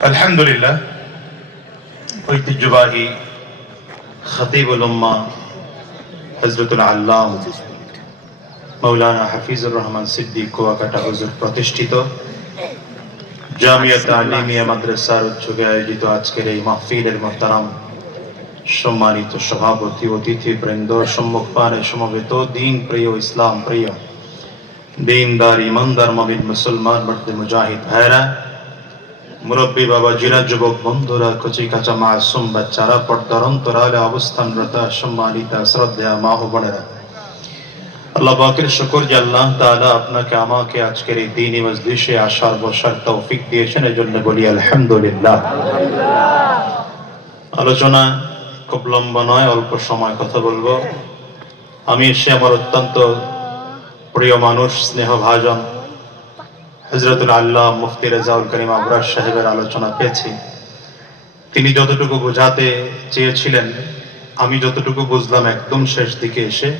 আলহামদুলিল্লাহ ঐতিহ্যবাহী খতিবুল উম্মা হজরতুল আল্লাহ মৌলানা হাফিজুর রহমান সিদ্দিক কুয়াকাটা হুজুর প্রতিষ্ঠিত জামিয়া তালিমিয়া মাদ্রাসার উদ্যোগে আয়োজিত আজকের এই মাহফিলের মোহতারাম সম্মানিত সভাপতি অতিথি বৃন্দ সম্মুখ পানে সমবেত দিন প্রিয় ইসলাম প্রিয় দিনদার ইমানদার মমিন মুসলমান মর্দে মুজাহিদ ভাইরা মুরব্বী বাবা জিরা যুবক, বন্ধুরা, কচি কাঁচা মাসুম বাচ্চারা পর্দার অন্তরালে অবস্থানরত, সম্মানিতা শ্রদ্ধা মা ও বোনেরা। আল্লাহ শুকর যে আল্লাহ আপনাকে, আমাকে আজকের এই আসার, বসার তৌফিক দিয়েছেন এই জন্য বলি আলহামদুলিল্লাহ। আলোচনা খুব লম্বা নয়, অল্প সময় কথা বলব। আমি এসে আমার অত্যন্ত প্রিয় মানুষ, স্নেহ ভাজন হজরতুল আল্লাহ মুফতি রেজাউল করিম আবরার সাহেবের আলোচনা পেয়েছি। তিনি যতটুকু বোঝাতে চেয়েছিলেন, আমি যতটুকু বুঝলাম একদম শেষ দিকে এসে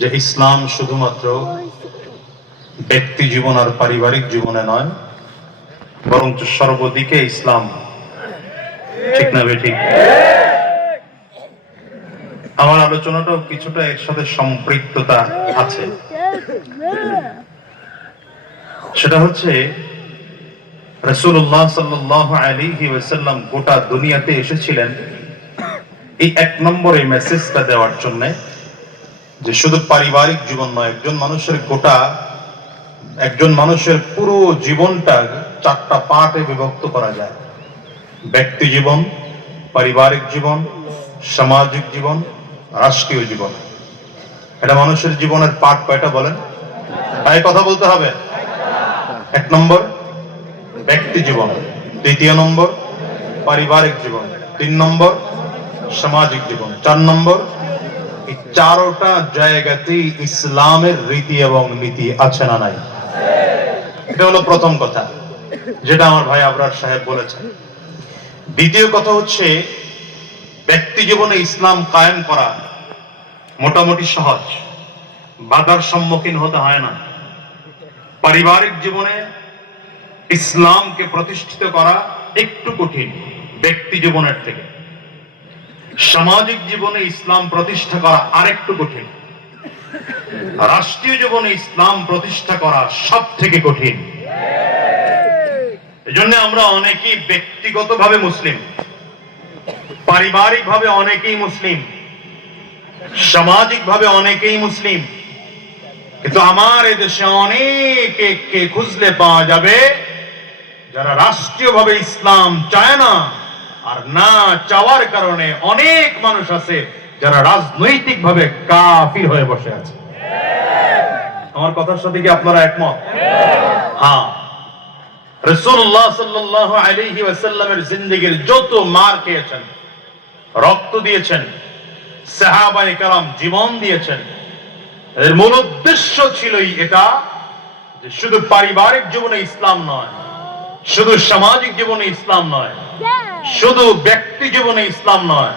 যে ইসলাম শুধুমাত্র ব্যক্তি জীবন আর পারিবারিক জীবনে নয়, বরঞ্চ সর্বদিকে ইসলাম। ঠিক না ঠিক আমার আলোচনাটাও কিছুটা এর সাথে সম্পৃক্ততা আছে। সেটা হচ্ছে রসুল্লাহ সাল্লাহ আলিহি ওয়াসাল্লাম গোটা দুনিয়াতে এসেছিলেন এই এক নম্বর মেসেজটা দেওয়ার জন্য যে শুধু পারিবারিক জীবন নয়, একজন মানুষের গোটা, একজন মানুষের পুরো জীবনটা চারটা পার্টে বিভক্ত করা যায়। ব্যক্তি জীবন, পারিবারিক জীবন, সামাজিক জীবন, রাষ্ট্রীয় জীবন। এটা মানুষের জীবনের পার্ট কয়টা বলেন? তাই কথা বলতে হবে। এক নম্বর, ব্যক্তি জীবন। দ্বিতীয় নম্বর, পারিবারিক জীবন। তিন নম্বর, সামাজিক জীবন। চার নম্বর, এই চারোটা জায়গাতেই ইসলামের রীতি এবং নীতি আছে না নাই? এটা হলো প্রথম কথা, যেটা আমার ভাই আবরার সাহেব বলেছেন। দ্বিতীয় কথা হচ্ছে, ব্যক্তি জীবনে ইসলাম কায়েম করা মোটামুটি সহজ। বাধার সম্মুখীন হতে হয় না। পারিবারিক জীবনে ইসলামকে প্রতিষ্ঠিত করা একটু কঠিন ব্যক্তি জীবনের থেকে। সামাজিক জীবনে ইসলাম প্রতিষ্ঠা করা আরেকটু কঠিন। রাষ্ট্রীয় জীবনে ইসলাম প্রতিষ্ঠা করা সব থেকে কঠিন। এজন্য আমরা অনেকেই ব্যক্তিগতভাবে মুসলিম, পারিবারিকভাবে অনেকেই মুসলিম, সামাজিকভাবে অনেকেই মুসলিম কিন্তু আমার দেশে অনেকে খুঁজলে পাওয়া যাবে যারা রাষ্ট্রীয়ভাবে ইসলাম চায় না আর না চাওয়ার কারণে অনেক মানুষ আছে যারা রাজনৈতিক ভাবে কাফির হয়ে বসে আছে আমার কথার সাথে কি আপনারা একমত হ্যাঁ রসুল্লাহ সাল্লাহ আলাইহি ওয়াসাল্লামের জিন্দগির যত মার খেয়েছেন রক্ত দিয়েছেন সাহাবায়ে কালাম জীবন দিয়েছেন এর মূল উদ্দেশ্য ছিলই এটা যে শুধু পারিবারিক জীবনে ইসলাম নয়, শুধু সামাজিক জীবনে ইসলাম নয়, শুধু ব্যক্তি জীবনে ইসলাম নয়,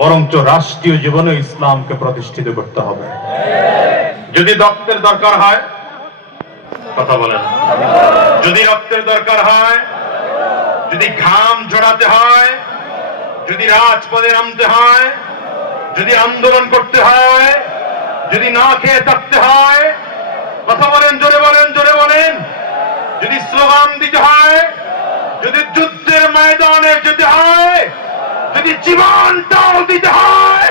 বরঞ্চ রাষ্ট্রীয় জীবনে ইসলামকে প্রতিষ্ঠিত করতে হবে। যদি রক্তের দরকার হয়, কথা বলেন। যদি রক্তের দরকার হয়, যদি ঘাম ঝরাতে হয়, যদি রাজপথে নামতে হয়, যদি আন্দোলন করতে হয় যদি না খেয়ে থাকতে হয়, কথা বলেন, জোরে বলেন জোরে বলেন। যদি স্লোগান দিতে হয়, যদি যুদ্ধের ময়দানে যেতে হয়, যদি জীবনটাও দিতে হয়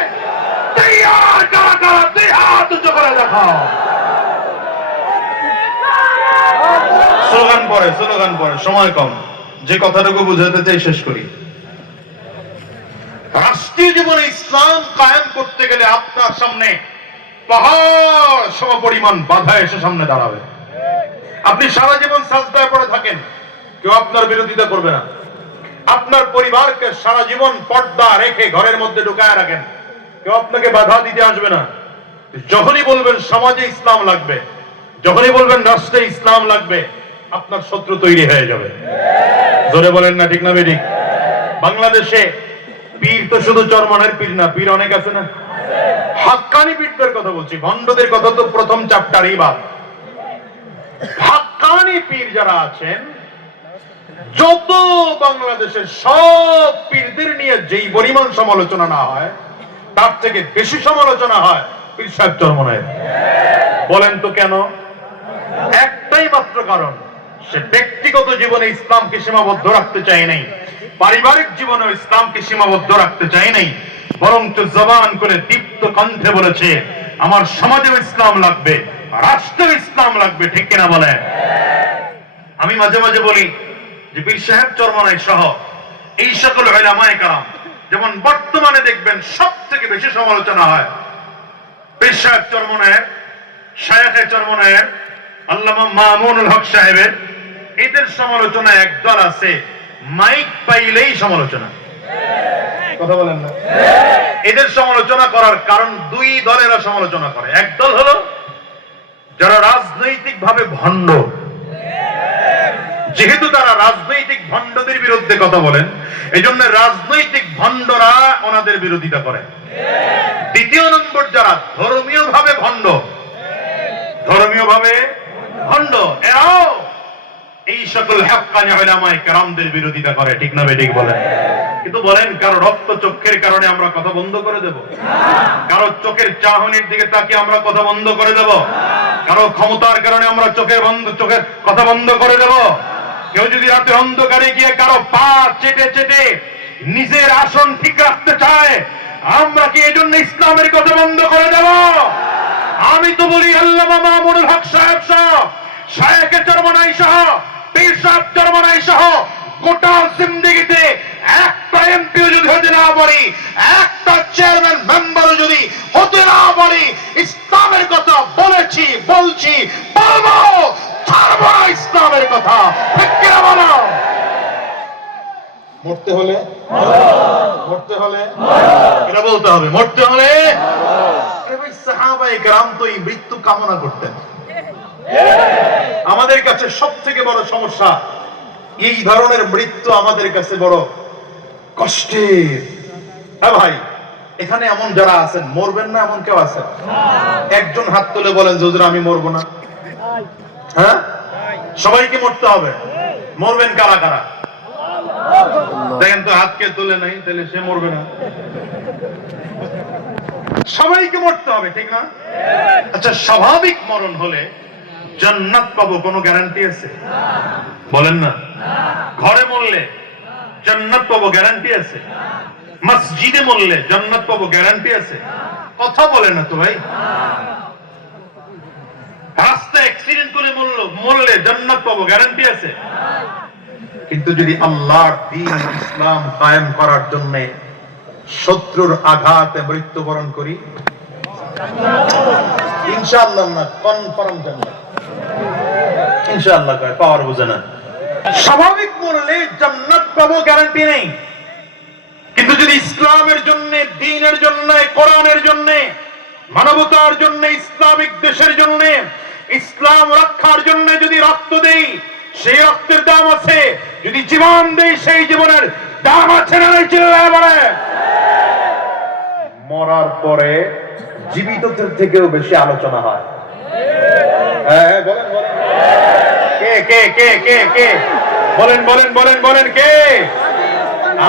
কারা কারা, দুই হাত উঁচু করে দেখাও স্লোগান পরে স্লোগান পরে সময় কম। যে কথাটুকু বুঝাতে চাই, শেষ করি। রাষ্ট্রীয় জীবনে ইসলাম কায়েম করতে গেলে আপনার সামনে পাহাড় সম পরিমাণ বাধা এসে সামনে দাঁড়াবে। আপনি সারা জীবন সাজদায় পড়ে থাকেন, কেউ আপনার বিরোধিতা করবে না। আপনার পরিবারকে সারা জীবন পর্দা রেখে ঘরের মধ্যে ঢুকায় রাখেন। কেউ আপনাকে বাধা দিতে আসবে না। যখনই বলবেন সমাজে ইসলাম লাগবে, যখনই বলবেন রাষ্ট্রে ইসলাম লাগবে, আপনার শত্রু তৈরি হয়ে যাবে। জোরে বলেন না, ঠিক না বেঠিক? বাংলাদেশে পীর তো শুধু চরমনের পীর না, পীর অনেক আছে না? হাক্কানি পীরদের কথা বলছি, ভণ্ডদের কথা তো প্রথম চ্যাপ্টারই বাদ। হাক্কানি পীর যারা আছেন, যত বাংলাদেশের সব পীরদের নিয়ে যেই পরিমাণ সমালোচনা না হয়, তার থেকে বেশি সমালোচনা হয় পীর সাহেব চরমনের বলেন তো কেন? একটাই মাত্র কারণ, সে ব্যক্তিগত জীবনে ইসলামকে সীমাবদ্ধ রাখতে চায় নাই, পারিবারিক জীবনে ইসলামকে সীমাবদ্ধ রাখতে চায় নাই বরঞ্চ জবান করে দীপ্ত কণ্ঠে বলেছে, আমার সমাজেও ইসলাম লাগবে, রাষ্ট্রেও ইসলাম লাগবে, ঠিক কিনা বলেন? আমি মাঝে মাঝে বলি যে পীর সাহেব চরমনাই সহ, এই সকল ওলামায়ে কারাম, যেমন বর্তমানে দেখবেন সব থেকে বেশি সমালোচনা হয়। পীর সাহেব চরমনায়ের শায়েখে চরমনায়ের আল্লামা মামুনুল হক সাহেবের, এদের সমালোচনা একদল আছে, মাইক পাইলেই সমালোচনা। কথা বলেন না। এদের সমালোচনা করার কারণ দুই দলেরা সমালোচনা করে। এক দল হলো যারা রাজনৈতিক ভাবে ভণ্ড। যেহেতু তারা রাজনৈতিক ভণ্ডদের বিরুদ্ধে কথা বলেন এই জন্য রাজনৈতিক ভণ্ডরা ওনাদের বিরোধিতা করে। দ্বিতীয় নম্বর যারা ধর্মীয় ভাবে ভণ্ড। ধর্মীয় ভাবে ভণ্ড। এরাও এই সকল হ্যাকানি ওলামায়ে কেরামদের বিরোধিতা করে। ঠিক না ঠিক বলেন? কিন্তু বলেন, কারও রক্ত চক্ষের কারণে আমরা কথা বন্ধ করে দেব। কারও চোখের চাহনির দিকে তাকিয়ে আমরা কথা বন্ধ করে দেব। কারও ক্ষমতার কারণে আমরা চোখের বন্ধ, চোখের কথা বন্ধ করে দেব। কেউ যদি রাতে অন্ধকারে গিয়ে কারও পা চেটে চেটে নিজের আসন ঠিক রাখতে চায়, আমরা কি এই জন্য ইসলামের কথা বন্ধ করে দেব? আমি তো বলি, আল্লামা মামুনুল হক সাহেব সহ শায়েকে চরমনাই সহ পীর সাহেব চরমনাই সহ, গোটা জিন্দেগিতে এমপিও যদি হতে না পারি একটা চেয়ারম্যান মেম্বারও যদি হতে না পারি ইসলামের কথা বলেছি বলছি বলব ছাড়বো ইসলামের কথা। বলো? মরতে হলে? মরতে হলে? এটা বলতে হবে মরতে হলে? সাহাবায়ে কেরাম তো এই মৃত্যু কামনা করতেন। আমাদের কাছে সব থেকে বড় সমস্যা এই ধরনের মৃত্যু আমাদের কাছে বড়। কষ্টের। হ্যাঁ ভাই, এখানে এমন যারা আছেন, মরবেন না এমন কেউ আছেন? একজন হাত তুলে বলেন যে আমি মরবো না। হ্যাঁ? সবাইকে মরতে হবে? মরবেন কারা কারা? দেখেন তো হাতকে তুলে নাই, তাহলে সে মরবে না। সবাইকে মরতে হবে, ঠিক না? আচ্ছা স্বাভাবিক মরণ হলে জান্নাত পাবো, কোনো গ্যারান্টি আছে? বলেন না। ঘরে মরলে জান্নাত পাবো গ্যারান্টি আছে। মসজিদে মরলে জান্নাত পাবো গ্যারান্টি আছে। কথা বলে না তো ভাই। রাস্তা অ্যাক্সিডেন্ট করে মরলো, মরলে জান্নাত পাবো গ্যারান্টি আছে। কিন্তু যদি আল্লাহর দ্বীন ইসলাম কায়েম করার জন্য শত্রুর আঘাতে মৃত্যুবরণ করি, ইনশাআল্লাহ না কনফার্ম জান্নাত। ইনশাআল্লাহ কয় পাওয়ার বুঝে না। স্বাভাবিক মরলে জান্নাত পাবো গ্যারান্টি নেই। কিন্তু যদি ইসলামের জন্য দ্বীনের জন্য কোরআনের জন্য মানবতার জন্য ইসলামিক দেশের জন্য ইসলাম রক্ষার জন্য যদি রক্ত দেই সেই রক্তের দাম আছে। যদি জীবন দেই সেই জীবনের দাম আছে না চিল্লায় মরার পরে জীবিতদের থেকেও বেশি আলোচনা হয়। হ্যাঁ হ্যাঁ, বলেন বলেন। কে কে কে কে কে? বলেন বলেন বলেন বলেন, কে?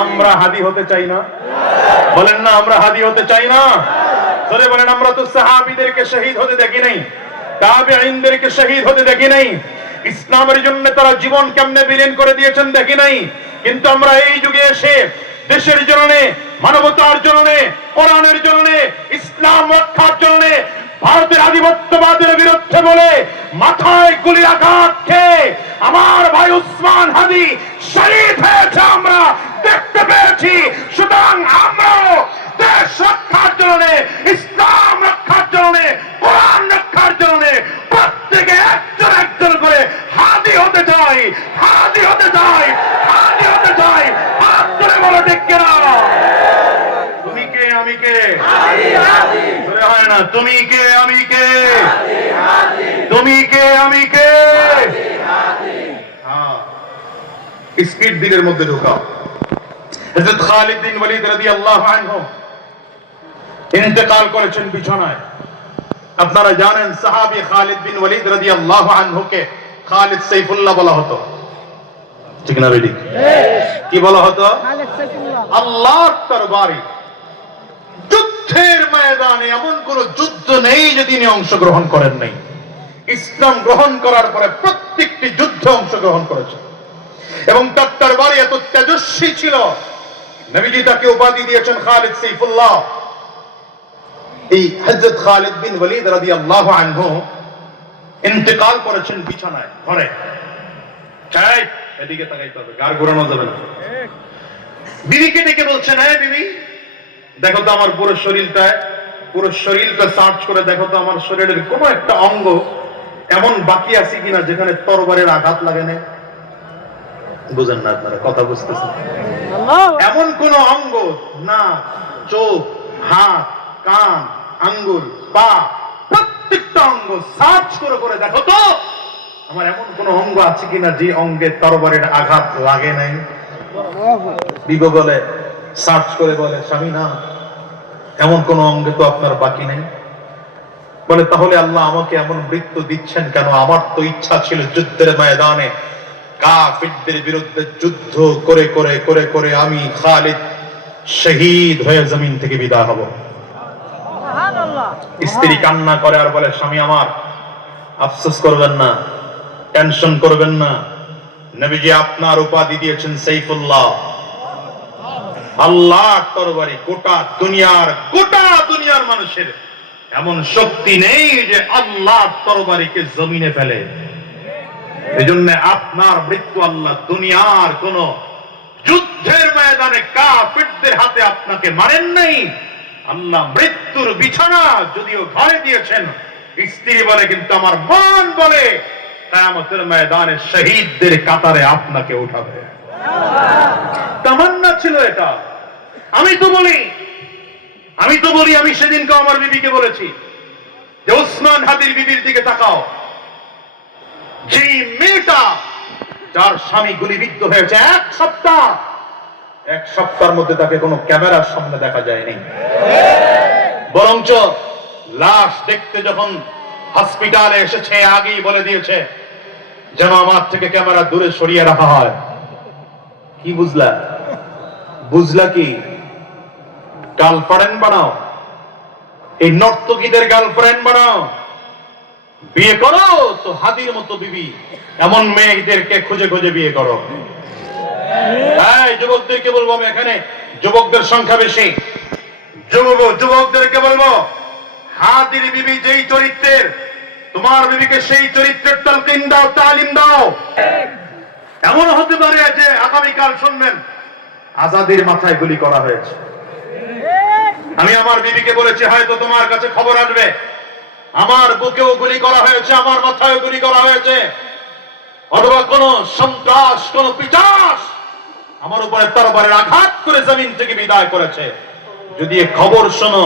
আমরা হাদি হতে চাই না। বলেন না, আমরা হাদি হতে চাই না। ধরে বলেন, আমরা তো সাহাবিদেরকে শহীদ হতে দেখি নাই। তাবেঈনদেরকে শহীদ হতে দেখি নাই। ইসলামের জন্য তারা জীবন কেমনে বিলীন করে দিয়েছেন দেখি নাই। কিন্তু আমরা এই যুগে এসে দেশের জন্য মানবতার জন্য কোরআনের জন্য ইসলাম রক্ষার জন্য ভারতের আধিপত্যবাদের বিরুদ্ধে বলে মাথায় গুলি আঘাত খেয়ে ভাই উসমান হাদি শহীদ হয়েছে আমরা দেখতে পেয়েছি। সুতরাং আমরাও দেশ রক্ষার জন্য ইসলাম রক্ষার জন্য কোরআন রক্ষার জন্য প্রত্যেকে একজন একজন করে হাদি হতে চাই হাদি হতে চাই হাদি হতে চাই। হাত ধরে বলো ঠিক কিনা? তুমি কে আমি কে? হয় না তুমি কে আমি কে? তুমি কে আমি কে? স্পিড দিনের মধ্যে ঢোকাও। হযরত খালিদ বিন ওয়ালিদ রাদিয়াল্লাহু আনহু ইন্তেকাল করেছেন বিছানায়। আপনারা জানেন সাহাবী খালিদ বিন ওয়ালিদ রাদিয়াল্লাহু আনহুকে খালিদ সাইফুল্লাহ বলা হতো। ঠিক না কি বলা হতো? আল্লাহর তরবারি যুদ্ধের ময়দানে এমন কোন যুদ্ধ নেই যে তিনি অংশগ্রহণ করেন নাই। ইসলাম গ্রহণ করার পরে প্রত্যেকটি যুদ্ধে অংশগ্রহণ করেছে এবং তার তরবারি এত তেজস্বী ছিল। নবীজি তাকে উপাধি দিয়েছেন খালিদ সাইফুল্লাহ। এই হযরত খালিদ বিন ওয়ালিদ রাদিয়াল্লাহু আনহু ইন্তেকাল করেছেন বিছানায়, ঘরে। চাই, এদিকে তাকাইতে হবে, গার ঘোরানো যাবে না। বিবিকে ডেকে বলছেন হ্যাঁ বিবি, দেখো তো আমার পুরো শরীরটা পুরো শরীরটা সার্চ করে দেখো তো আমার শরীরের কোনো একটা অঙ্গ এমন বাকি আছে কিনা যেখানে তরবারের আঘাত লাগে না বুঝেন না আপনারা কথা বুঝতেছেন। এমন কোন অঙ্গ না চোখ হাত কান আঙ্গুল পা প্রত্যেকটা অঙ্গ সার্চ করে করে দেখো তো। আমার এমন কোন অঙ্গ আছে কিনা যে অঙ্গে তরবারের আঘাত লাগে নাই? বিগো বলে সার্চ করে বলে স্বামী না এমন কোন অঙ্গে তো আপনার বাকি নেই? বলে তাহলে আল্লাহ আমাকে এমন মৃত্যু দিচ্ছেন কেন? আমার তো ইচ্ছা ছিল যুদ্ধের ময়দানে কাফিরদের বিরুদ্ধে যুদ্ধ করে করে করে করে আমি খালিদ শহীদ হয়ে জমিন থেকে বিদায় হব। স্ত্রী কান্না করে আর বলে স্বামী আমার আফসোস করবেন না টেনশন করবেন না। নবীজি আপনার উপাধি দিয়েছেন সাইফুল্লাহ। আল্লাহ তরবারি গোটা দুনিয়ার গোটা দুনিয়ার মানুষের এমন শক্তি নেই যে আল্লাহ তরবারিকে জমিনে ফেলে। এই জন্য আপনার মৃত্যু আল্লাহ দুনিয়ার কোন যুদ্ধের ময়দানে কাফিরদের হাতে আপনাকে মারেন নাই। আল্লাহ মৃত্যুর বিছানা যদিও ঘরে দিয়েছেন, স্ত্রী বলে কিন্তু আমার মন বলে, কায়ামতের ময়দানে শহীদদের কাতারে আপনাকে উঠাবে। তামান্না ছিল এটা। আমি তো বলি, আমি তো বলি, আমি সেদিনকে আমার বিবিকে বলেছি যে ওসমান হাদির বিবির দিকে তাকাও। যে মেয়েটা যার স্বামী গুলিবিদ্ধ হয়েছে এক সপ্তাহ, এক সপ্তাহের মধ্যে তাকে কোনো ক্যামেরার সামনে দেখা যায়নি। বরঞ্চ লাশ দেখতে যখন হসপিটালে এসেছে, আগেই বলে দিয়েছে, যেন আমার থেকে ক্যামেরা দূরে সরিয়ে রাখা হয়। কি বুঝলা? বুঝলা কি? গার্লফ্রেন্ড বানাও। এই নর্তকীদের গার্লফ্রেন্ড বানাও। বিয়ে করো, তো হাদির মতো বিবি। এমন মেয়েদেরকে খুঁজে খুঁজে বিয়ে করো। হ্যাঁ যুবকদেরকে বলব আমি এখানে, যুবকদের সংখ্যা বেশি। যুবক, যুবকদেরকে বলব হাদির বিবি যেই চরিত্রের, তোমার বিবিকে সেই চরিত্রের তালকিন দাও, তালিম দাও। এমন হতে পারে যে আগামীকাল শুনবেন, আজাদির মাথায় গুলি করা হয়েছে। আমি আমার বিবিকে বলেছি, হয়তো তোমার কাছে খবর আসবে। আমার বুকেও গুলি করা হয়েছে, আমার মাথায় গুলি করা হয়েছে। অথবা কোন সন্ত্রাস, কোন পিচাস আমার উপরে তরবারের আঘাত করে জমিন থেকে বিদায় করেছে। যদি খবর শোনো